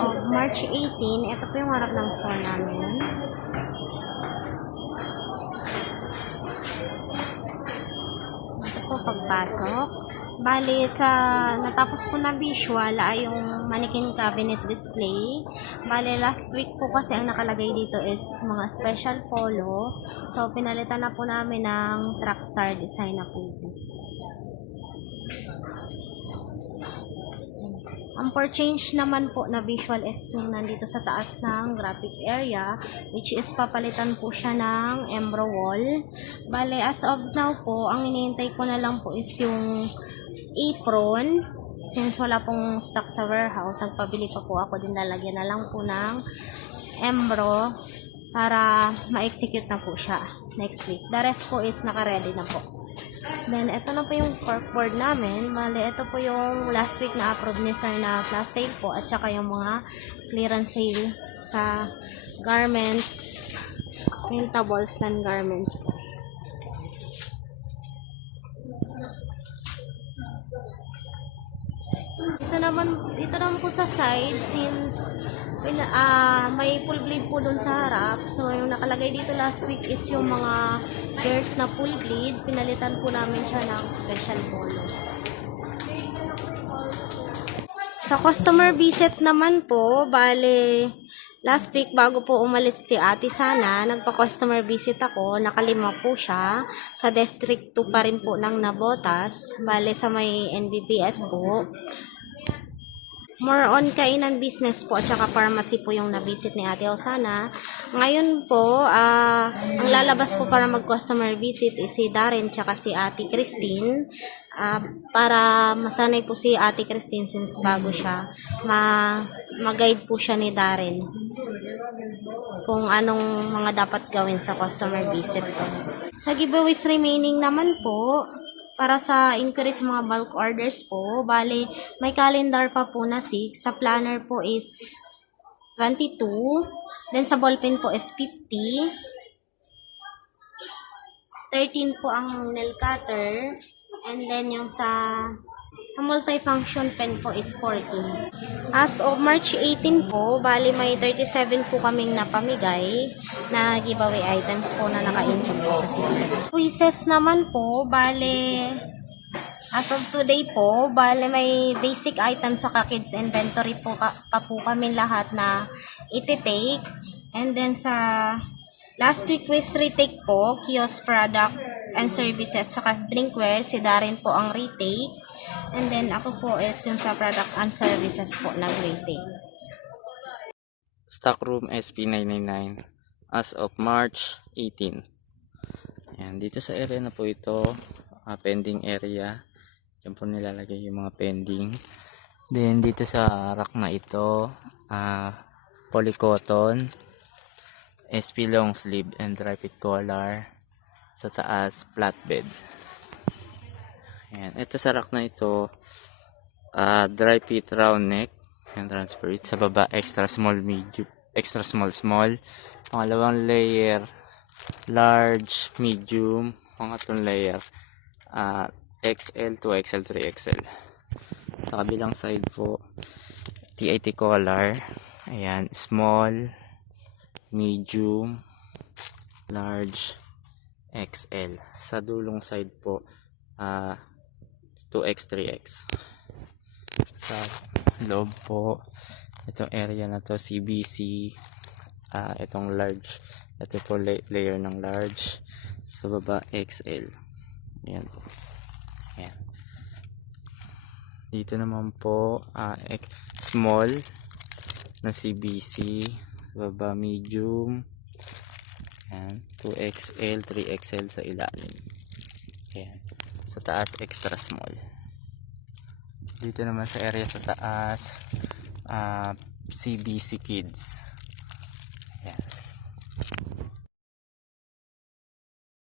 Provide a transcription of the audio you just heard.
of March 18, ito po yung harap ng store namin. Ito po pagpasok. Bali, natapos po na visual ay yung mannequin cabinet display. Bali, last week po kasi ang nakalagay dito is mga special polo. So, pinalitan na po namin ng Trackstar design na po. Ang for change naman po na visual is yung nandito sa taas ng graphic area, which is papalitan po siya ng embro wall. Bale, as of now po, ang hinihintay ko na lang po is yung apron. Since wala pong stock sa warehouse, nagpabili pa po ako din, lalagyan na lang po ng embro para ma-execute na po siya next week. The rest po is naka-ready na po. Then, ito na po yung corkboard namin. Bale, ito po yung last week na approved ni sir na flash sale po at saka yung mga clearance sale sa garments, printables ng garments po. Ito naman po sa side, since may full bleed po dun sa harap. So, yung nakalagay dito last week is yung mga pairs na full bleed. Pinalitan po namin siya ng special polo. Sa customer visit naman po, bale, last week bago po umalis si Ate Sana, nagpa-customer visit ako. Nakalima po siya. Sa District 2 pa rin po ng Nabotas. Bale, sa may NBPS po. More on kainan business po at saka pharmacy po yung na-visit ni Ate Osana. Ngayon po, ang lalabas po para mag-customer visit is si Darren tsaka si Ate Christine. Para masanay po si Ate Christine since bago siya. Mag-guide po siya ni Darren kung anong mga dapat gawin sa customer visit po. Sa giveaways remaining naman po, para sa inquiry sa mga bulk orders po, bale, may calendar pa po na 6. Sa planner po is 22. Then sa ballpen po is 50. 13 po ang nail cutter. And then yung sa multifunction pen po is 14. As of March 18 po, bali may 37 po kaming napamigay na giveaway items po na naka-include sa system. Quizzes naman po, bali as of today po, bali may basic items sa kids inventory po pa po kami lahat na iti-take. And then sa last week quiz retake po, kiosk product and services saka drinkware, si Darren po ang retake. And then, ako po is yung sa product and services po nag-retake. Stockroom SP999 as of March 18. Ayan, dito sa area na po ito, pending area. Diyan po nilalagay yung mga pending. Then, dito sa rack na ito, polycotton, SP long sleeve and dry fit collar. Sa taas, flatbed. Ayan, ito sa rack na ito, dry fit round neck and transparent. Sa baba, extra small medium, extra small small. Pangalawang layer, large medium. Pangatlong layer, XL 2XL 3XL. Sa kabilang side po, TIT collar. Ayan, small, medium, large, XL. Sa dulong side po, 2X 3X. Sa loob po, itong area na to CBC, itong large, ito po layer ng large. Sa baba XL. Ayan po. Ayan. Dito naman po small na CBC. Sa baba medium. Ayan, 2XL 3XL sa ilalim. Ayan. Sa taas extra small. Dito naman sa area sa taas, CBC kids. Ayan.